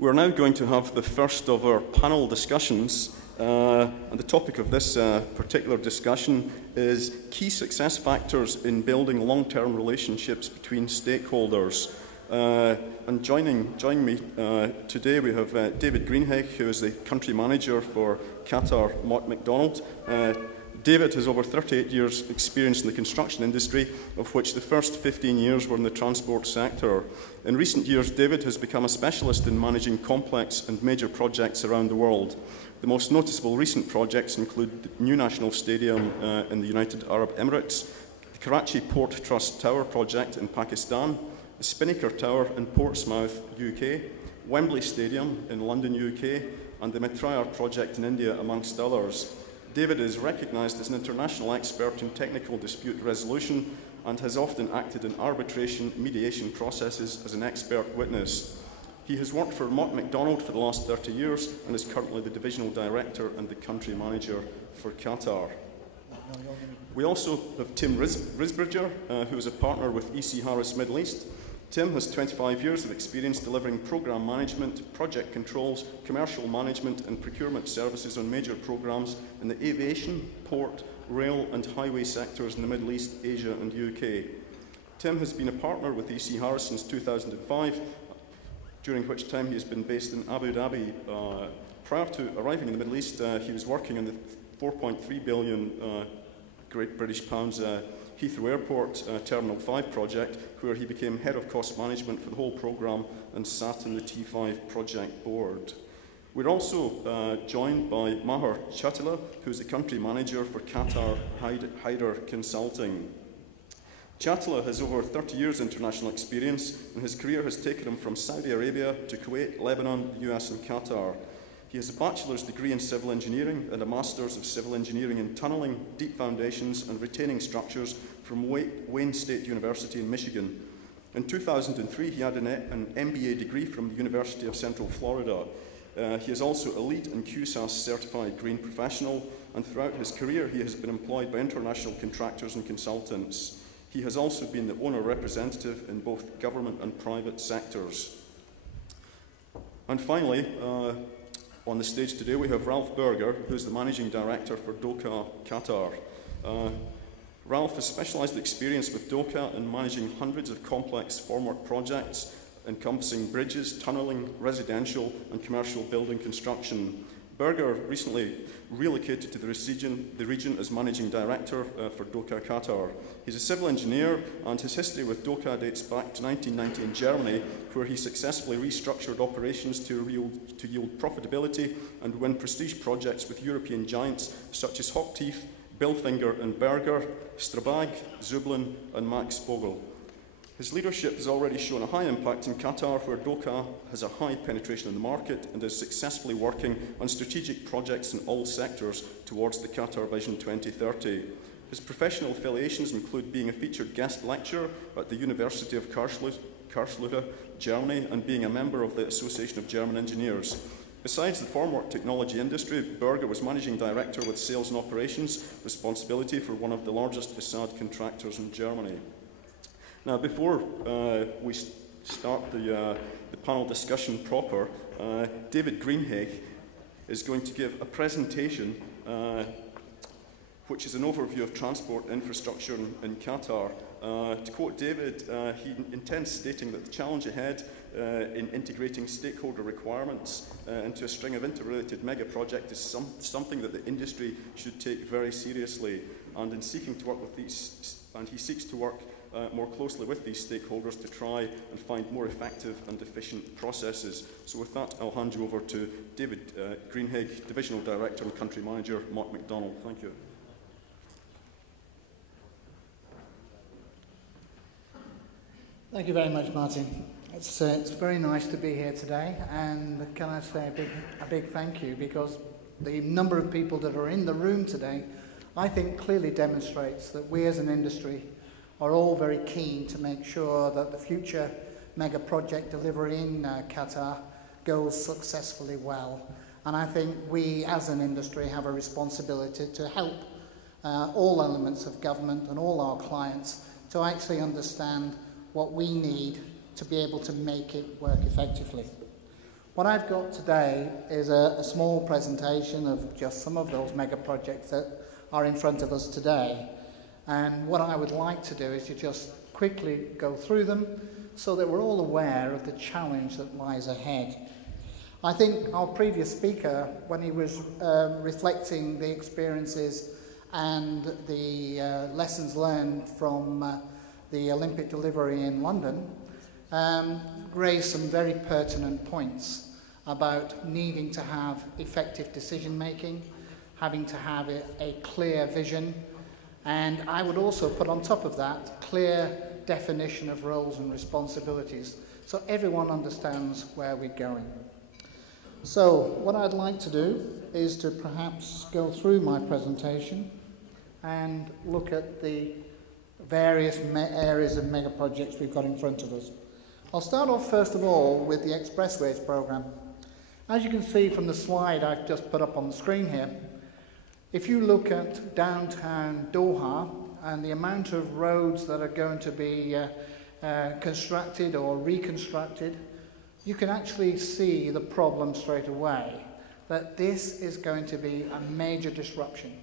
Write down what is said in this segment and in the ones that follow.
We're now going to have the first of our panel discussions, and the topic of this particular discussion is key success factors in building long-term relationships between stakeholders. And joining me today we have David Greenhalgh, who is the country manager for Qatar Mott McDonald. David has over 38 years experience in the construction industry, of which the first 15 years were in the transport sector. In recent years, David has become a specialist in managing complex and major projects around the world. The most noticeable recent projects include the new national stadium in the United Arab Emirates, the Karachi Port Trust Tower project in Pakistan, the Spinnaker Tower in Portsmouth, UK, Wembley Stadium in London, UK, and the Mitrayar project in India, amongst others. David is recognised as an international expert in technical dispute resolution and has often acted in arbitration mediation processes as an expert witness. He has worked for Mott McDonald for the last 30 years and is currently the divisional director and the country manager for Qatar. We also have Tim Risbridger, who is a partner with EC Harris Middle East. Tim has 25 years of experience delivering programme management, project controls, commercial management and procurement services on major programmes in the aviation, port, rail and highway sectors in the Middle East, Asia and UK. Tim has been a partner with EC Harris since 2005, during which time he has been based in Abu Dhabi. Prior to arriving in the Middle East, he was working on the 4.3 billion Great British pounds Heathrow Airport Terminal 5 project, where he became head of cost management for the whole programme and sat in the T5 project board. We're also joined by Maher Chatila, who's the country manager for Qatar Haider Consulting. Chatila has over 30 years international experience, and his career has taken him from Saudi Arabia to Kuwait, Lebanon, the US and Qatar. He has a bachelor's degree in civil engineering and a master's of civil engineering in tunnelling, deep foundations and retaining structures from Wayne State University in Michigan. In 2003, he had an MBA degree from the University of Central Florida. He is also a LEED and QSAS certified green professional, and throughout his career he has been employed by international contractors and consultants. He has also been the owner representative in both government and private sectors. And finally, on the stage today we have Ralph Berger, who is the Managing Director for Doka, Qatar. Ralph has specialised experience with Doka in managing hundreds of complex formwork projects encompassing bridges, tunnelling, residential and commercial building construction. Berger recently relocated to the region as Managing Director for Doka, Qatar. He's a civil engineer, and his history with Doka dates back to 1990 in Germany, where he successfully restructured operations to yield profitability and win prestige projects with European giants such as Hochtief, Bilfinger and Berger, Strabag, Zublin and Max Vogel. His leadership has already shown a high impact in Qatar, where Doka has a high penetration in the market and is successfully working on strategic projects in all sectors towards the Qatar Vision 2030. His professional affiliations include being a featured guest lecturer at the University of Karlsruhe, Germany, and being a member of the Association of German Engineers. Besides the formwork technology industry, Berger was Managing Director with Sales and Operations responsibility for one of the largest facade contractors in Germany. Now, before we start the panel discussion proper, David Greenhalgh is going to give a presentation which is an overview of transport infrastructure in Qatar. To quote David, he intends stating that the challenge ahead in integrating stakeholder requirements into a string of interrelated mega projects is something that the industry should take very seriously, and in seeking to work with these, and he seeks to work more closely with these stakeholders to try and find more effective and efficient processes. So with that, I'll hand you over to David Greenhalgh, Divisional Director and Country Manager, Mott McDonald. Thank you. Thank you very much, Martin. It's very nice to be here today, and can I say a big thank you, because the number of people that are in the room today, I think, clearly demonstrates that we as an industry are all very keen to make sure that the future mega project delivery in Qatar goes successfully well. And I think we as an industry have a responsibility to help all elements of government and all our clients to actually understand what we need to be able to make it work effectively. What I've got today is a small presentation of just some of those mega projects that are in front of us today. And what I would like to do is to just quickly go through them so that we're all aware of the challenge that lies ahead. I think our previous speaker, when he was reflecting the experiences and the lessons learned from the Olympic delivery in London, raised some very pertinent points about needing to have effective decision making, having to have a clear vision, and I would also put on top of that clear definition of roles and responsibilities so everyone understands where we're going. So what I'd like to do is to perhaps go through my presentation and look at the various areas of mega projects we've got in front of us. I'll start off first of all with the Expressways programme. As you can see from the slide I've just put up on the screen here, if you look at downtown Doha and the amount of roads that are going to be constructed or reconstructed, you can actually see the problem straight away, that this is going to be a major disruption.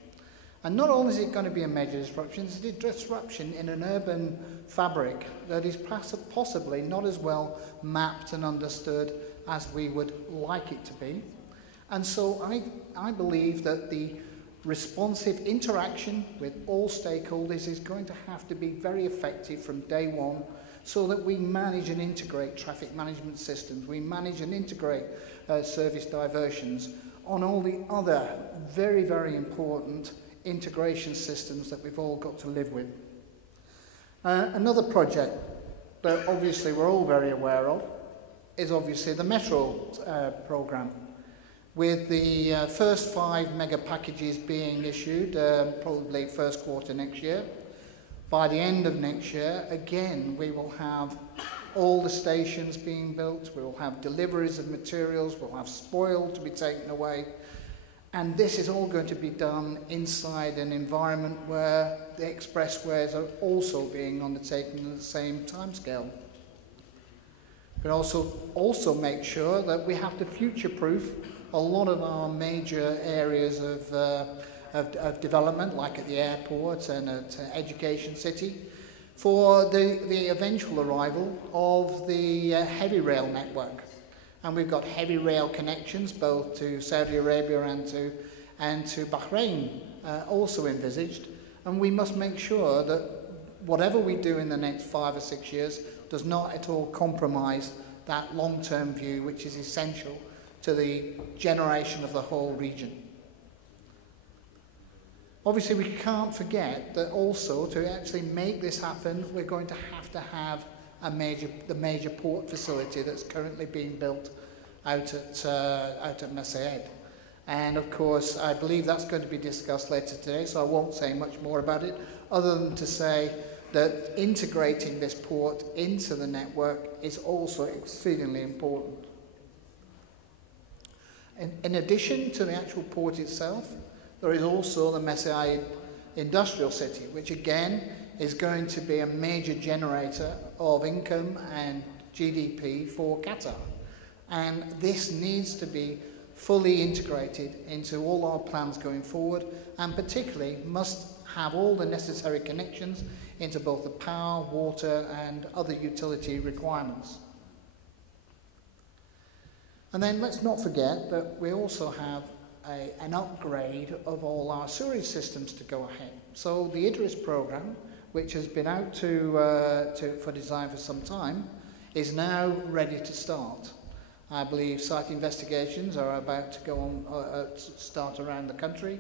And not only is it going to be a major disruption, it's a disruption in an urban fabric that is possibly not as well mapped and understood as we would like it to be. And so I believe that the responsive interaction with all stakeholders is going to have to be very effective from day one, so that we manage and integrate traffic management systems, we manage and integrate service diversions on all the other very, very important integration systems that we've all got to live with. Another project that obviously we're all very aware of is obviously the Metro programme, with the first 5 mega packages being issued probably first quarter next year. By the end of next year, again, we will have all the stations being built, we will have deliveries of materials, we'll have spoil to be taken away, and this is all going to be done inside an environment where the expressways are also being undertaken at the same timescale. We also make sure that we have to future-proof a lot of our major areas of development, like at the airport and at Education City, for the eventual arrival of the heavy rail network. And we've got heavy rail connections both to Saudi Arabia and to Bahrain also envisaged, and we must make sure that whatever we do in the next 5 or 6 years does not at all compromise that long-term view, which is essential to the generation of the whole region. Obviously, we can't forget that also to actually make this happen, we're going to have the major port facility that's currently being built out at Masayed. And of course, I believe that's going to be discussed later today, so I won't say much more about it, other than to say that integrating this port into the network is also exceedingly important. In addition to the actual port itself, there is also the Masayed Industrial City, which again is going to be a major generator of income and GDP for Qatar. And this needs to be fully integrated into all our plans going forward, and particularly must have all the necessary connections into both the power, water and other utility requirements. And then let's not forget that we also have an upgrade of all our sewerage systems to go ahead. So the Idris programme, which has been out for design for some time, is now ready to start. I believe site investigations are about to go on, start around the country,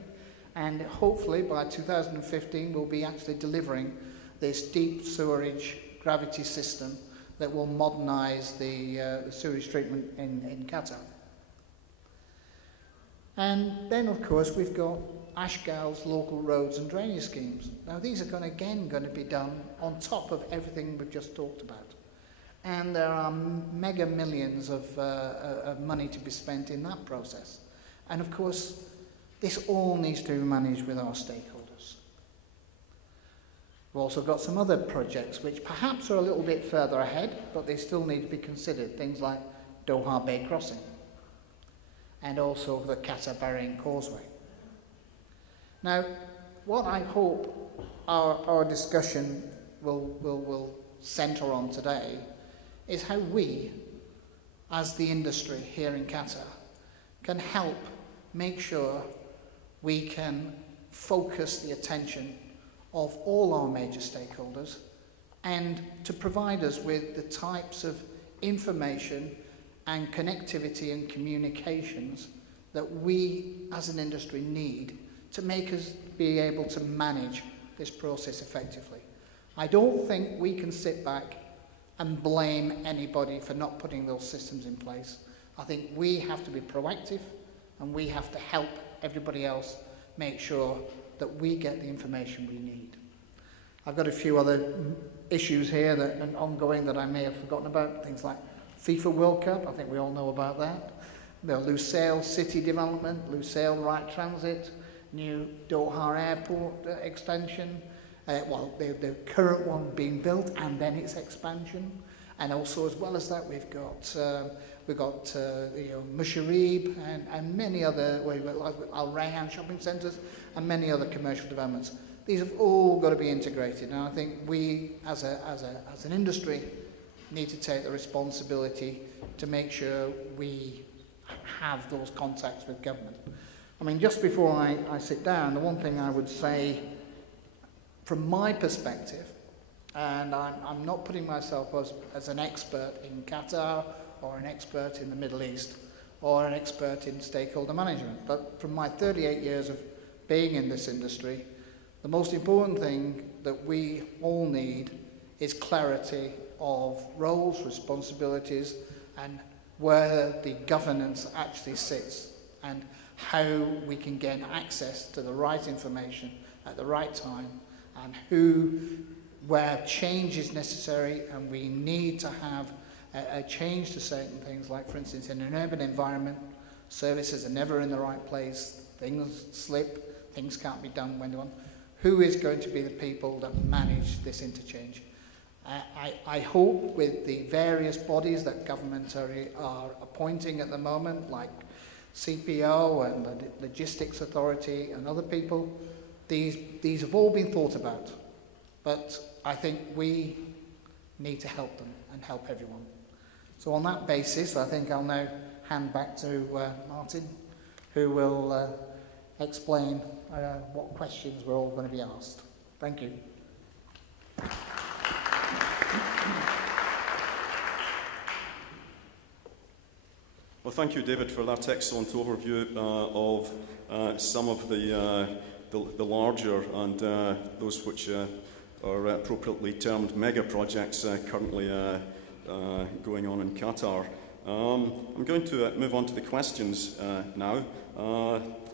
and hopefully by 2015 we'll be actually delivering this deep sewerage gravity system that will modernise the sewage treatment in Qatar. And then, of course, we've got Ashgal's local roads and drainage schemes. Now, these are going to be done on top of everything we've just talked about. And there are mega millions of money to be spent in that process. And, of course, this all needs to be managed with our stakeholders. We've also got some other projects which perhaps are a little bit further ahead, but they still need to be considered. Things like Doha Bay Crossing. and also the Qatar-Bahrain Causeway. Now, what I hope our discussion will centre on today is how we, as the industry here in Qatar, can help make sure we can focus the attention of all our major stakeholders and to provide us with the types of information and connectivity and communications that we as an industry need to make us be able to manage this process effectively. I don't think we can sit back and blame anybody for not putting those systems in place. I think we have to be proactive and we have to help everybody else make sure that we get the information we need. I've got a few other issues here that are ongoing that I may have forgotten about, things like FIFA World Cup, I think we all know about that. The Lusail City development, Lusail Right Transit, new Doha Airport extension, the current one being built and then its expansion, and also as well as that we've got Musharrib and many other like Al Rayhan shopping centres and many other commercial developments. These have all got to be integrated, and I think we as an industry need to take the responsibility to make sure we have those contacts with government. I mean, just before I sit down, the one thing I would say from my perspective, and I'm not putting myself as an expert in Qatar or an expert in the Middle East or an expert in stakeholder management, but from my 38 years of being in this industry, the most important thing that we all need is clarity of roles, responsibilities, and where the governance actually sits and how we can gain access to the right information at the right time, and where change is necessary and we need to have a change to certain things, like for instance in an urban environment, services are never in the right place, things slip, things can't be done when they want. Who is going to be the people that manage this interchange? I hope with the various bodies that government are appointing at the moment, like CPO and the Logistics Authority and other people, these have all been thought about. But I think we need to help them and help everyone. So on that basis, I think I'll now hand back to Martin, who will explain what questions we're all going to be asked. Thank you. Well, thank you, David, for that excellent overview of some of the larger and those which are appropriately termed mega projects currently going on in Qatar. I'm going to move on to the questions now.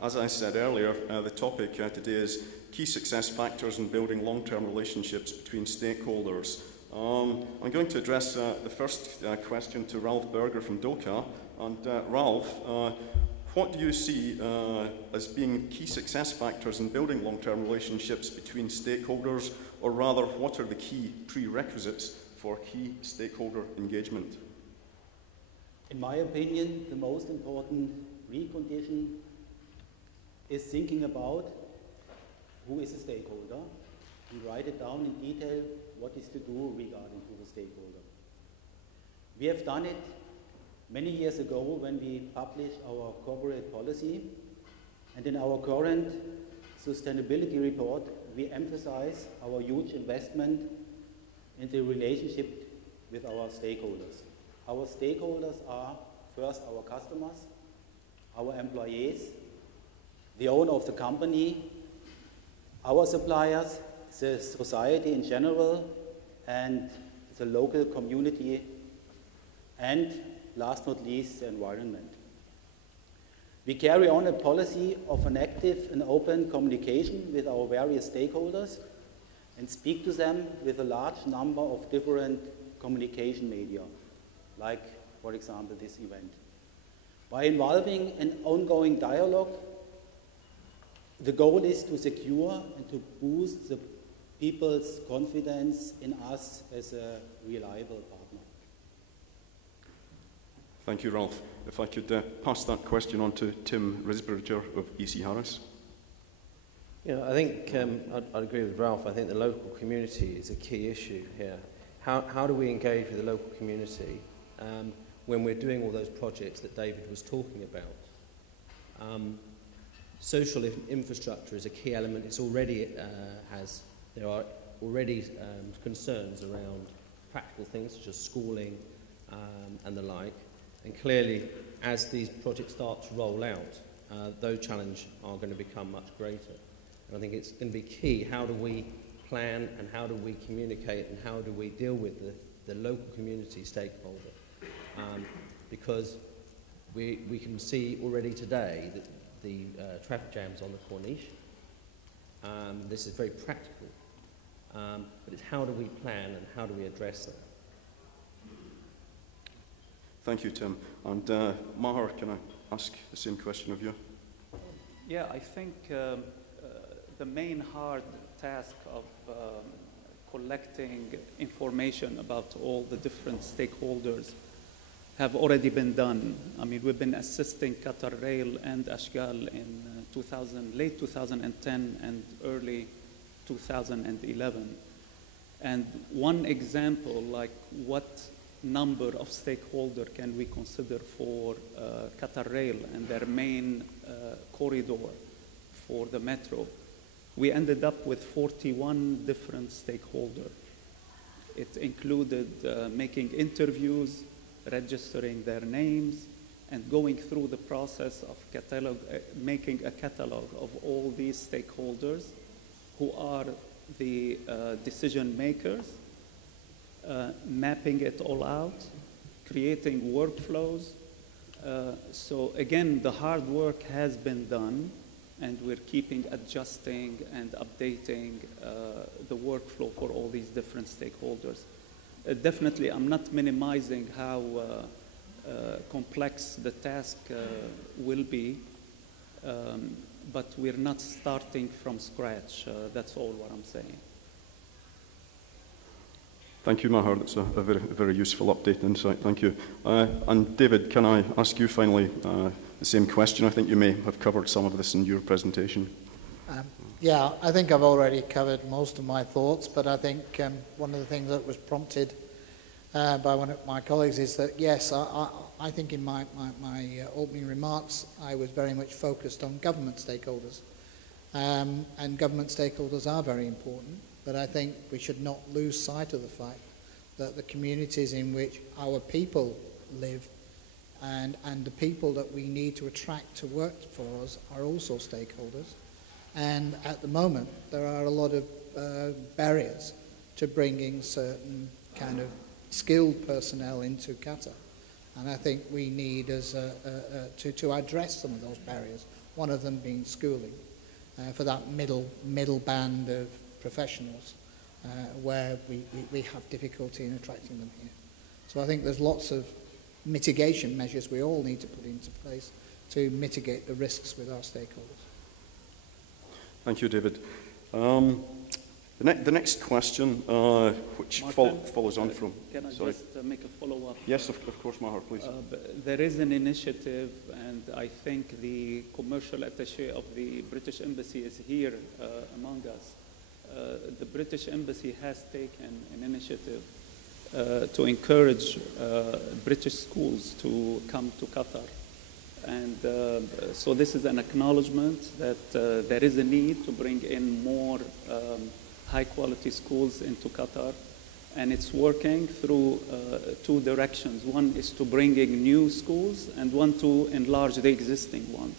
As I said earlier, the topic today is key success factors in building long-term relationships between stakeholders. I'm going to address the first question to Ralph Berger from Doka. And Ralph, what do you see as being key success factors in building long-term relationships between stakeholders, or rather, what are the key prerequisites for key stakeholder engagement? In my opinion, the most important precondition is thinking about who is a stakeholder and write it down in detail what is to do regarding to the stakeholder. We have done it many years ago when we published our corporate policy, and in our current sustainability report we emphasize our huge investment in the relationship with our stakeholders. Our stakeholders are first our customers, our employees, the owner of the company, our suppliers, the society in general, and the local community, and last not least, the environment. We carry on a policy of an active and open communication with our various stakeholders and speak to them with a large number of different communication media, like, for example, this event. By involving an ongoing dialogue, the goal is to secure and to boost the people's confidence in us as a reliable partner. Thank you, Ralph. If I could pass that question on to Tim Risbridger of EC Harris. Yeah, I think I'd agree with Ralph. I think the local community is a key issue here. How do we engage with the local community when we're doing all those projects that David was talking about? Social infrastructure is a key element. It's already there are already concerns around practical things such as schooling and the like. And clearly, as these projects start to roll out, those challenges are going to become much greater. And I think it's going to be key. How do we plan and how do we communicate and how do we deal with the local community stakeholder? Because we can see already today that the traffic jams on the Corniche. This is very practical. But it's how do we plan and how do we address that? Thank you, Tim. And Maher, can I ask the same question of you? Yeah, I think the main hard task of collecting information about all the different stakeholders have already been done. I mean, we've been assisting Qatar Rail and Ashghal in late 2010 and early 2011. And one example, like what number of stakeholders can we consider for Qatar Rail and their main corridor for the metro, we ended up with 41 different stakeholders. It included making interviews, registering their names, and going through the process of making a catalog of all these stakeholders who are the decision makers, mapping it all out, creating workflows. So again, the hard work has been done, and we're keeping adjusting and updating the workflow for all these different stakeholders. Definitely, I'm not minimizing how complex the task will be, but we're not starting from scratch. That's all what I'm saying. Thank you, Maher. That's a very useful update and insight. Thank you. And David, can I ask you finally the same question? I think you may have covered some of this in your presentation. Yeah, I think I've already covered most of my thoughts, but I think one of the things that was prompted by one of my colleagues is that, yes, I think in my opening remarks, I was very much focused on government stakeholders. And government stakeholders are very important, but I think we should not lose sight of the fact that the communities in which our people live and the people that we need to attract to work for us are also stakeholders. And at the moment, there are a lot of barriers to bringing certain kind of skilled personnel into Qatar. And I think we need to address some of those barriers, one of them being schooling, for that middle band of professionals where we have difficulty in attracting them here. So I think there's lots of mitigation measures we all need to put into place to mitigate the risks with our stakeholders. Thank you, David. The next question, which follows on from... Can I just make a follow-up? Yes, of course, Maher, please. There is an initiative, and I think the commercial attaché of the British Embassy is here among us. The British Embassy has taken an initiative to encourage British schools to come to Qatar. And so this is an acknowledgement that there is a need to bring in more high-quality schools into Qatar. And it's working through two directions. One is to bring in new schools, and one to enlarge the existing ones.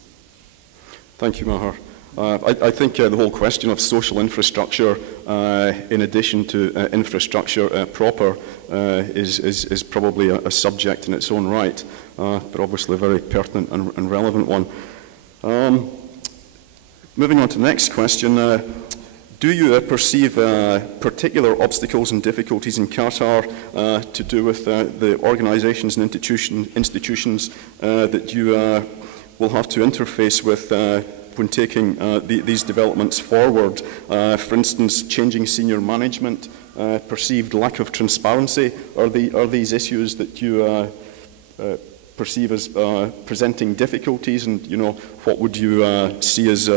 Thank you, Maher. I think the whole question of social infrastructure, in addition to infrastructure proper, is probably a subject in its own right, but obviously a very pertinent and relevant one. Moving on to the next question, do you perceive particular obstacles and difficulties in Qatar to do with the organisations and institutions that you will have to interface with when taking these developments forward? For instance, changing senior management, perceived lack of transparency. Are these issues that you perceive as presenting difficulties, and what would you see as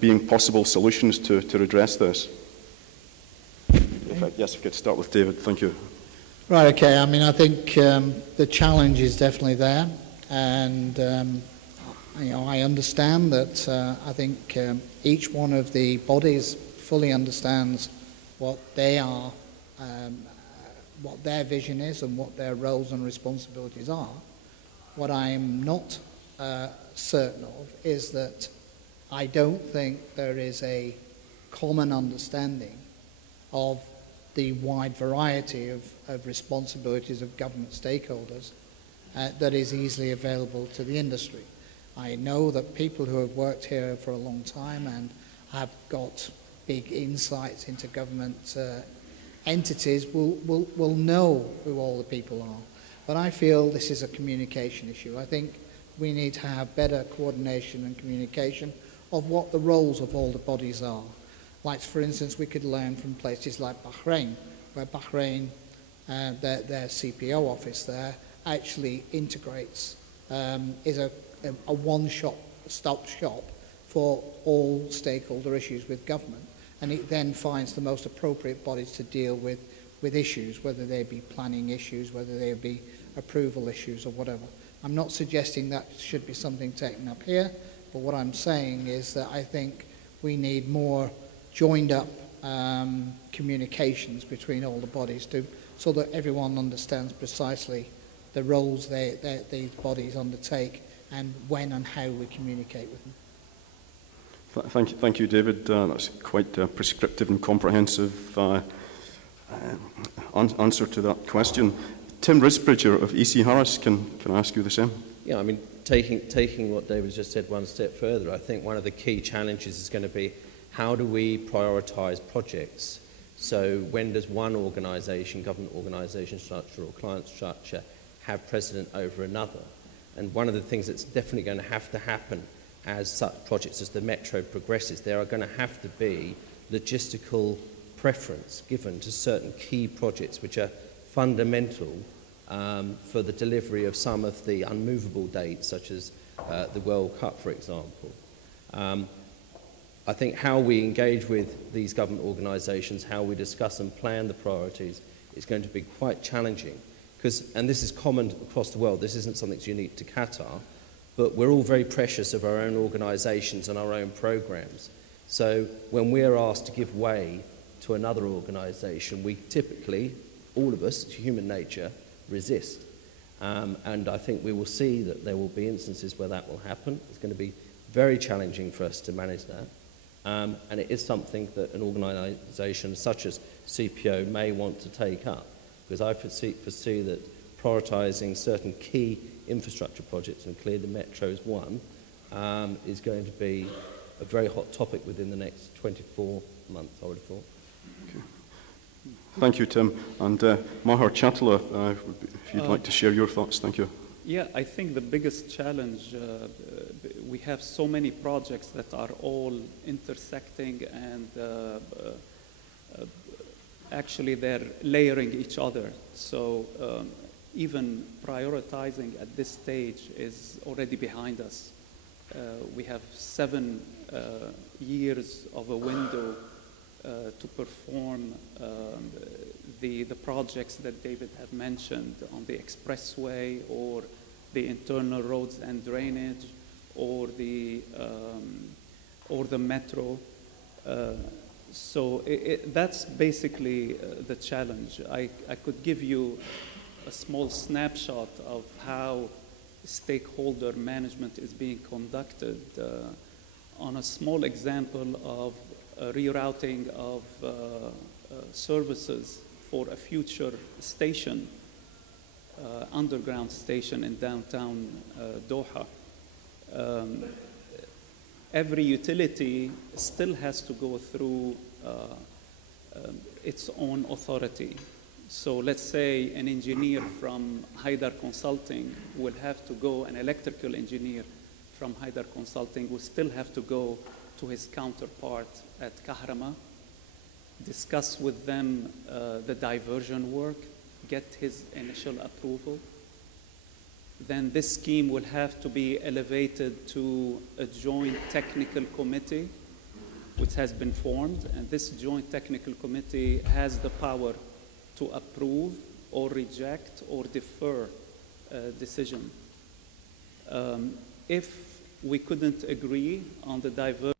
being possible solutions to address this? Yes, if we could start with David. Thank you. Right, okay. I mean, I think the challenge is definitely there, and I understand that. I think each one of the bodies fully understands what they are, what their vision is, and what their roles and responsibilities are. What I'm not certain of is that I don't think there is a common understanding of the wide variety of responsibilities of government stakeholders that is easily available to the industry. I know that people who have worked here for a long time and have got big insights into government entities will know who all the people are. But I feel this is a communication issue. I think we need to have better coordination and communication of what the roles of all the bodies are. Like, for instance, we could learn from places like Bahrain, where Bahrain, their CPO office there, actually integrates, is a one-stop shop for all stakeholder issues with government. And it then finds the most appropriate bodies to deal with issues, whether they be planning issues, whether they be approval issues or whatever. I'm not suggesting that should be something taken up here, but what I'm saying is that I think we need more joined up communications between all the bodies so that everyone understands precisely the roles these bodies undertake and when and how we communicate with them. Thank you, David. That's quite a prescriptive and comprehensive answer to that question. Tim Risbridger of EC Harris, can I ask you the same? Yeah, I mean, taking what David just said one step further, I think one of the key challenges is going to be how do we prioritise projects? So when does one organisation, government organisation structure or client structure, have precedent over another? And one of the things that's definitely going to happen as such projects as the Metro progresses, there are going to have to be logistical preference given to certain key projects which are fundamental for the delivery of some of the unmovable dates, such as the World Cup, for example. I think how we engage with these government organisations, how we discuss and plan the priorities is going to be quite challenging. And this is common across the world, this isn't something that's unique to Qatar, but we're all very precious of our own organisations and our own programmes. So when we're asked to give way to another organisation, we typically, all of us, it's human nature, resist. And I think we will see that there will be instances where that will happen. It's going to be very challenging for us to manage that. And it is something that an organisation such as CPO may want to take up, because I foresee that prioritising certain key infrastructure projects, and clearly the Metro is one, is going to be a very hot topic within the next 24 months, I would have thought. Okay. Thank you, Tim. And Mahar Chatala, if you'd like to share your thoughts, thank you. Yeah, I think the biggest challenge, we have so many projects that are all intersecting and actually they're layering each other. So even prioritizing at this stage is already behind us. We have 7 years of a window to perform the projects that David had mentioned on the expressway or the internal roads and drainage or the metro. So that's basically the challenge. I could give you a small snapshot of how stakeholder management is being conducted on a small example of rerouting of services for a future station, underground station in downtown Doha. Every utility still has to go through its own authority. So let's say an engineer from Haidar Consulting will have to go, an electrical engineer from Haidar Consulting will still have to go to his counterpart at Kahrama, discuss with them the diversion work, get his initial approval. then this scheme will have to be elevated to a joint technical committee which has been formed, and this joint technical committee has the power to approve or reject or defer a decision. If we couldn't agree on the diversion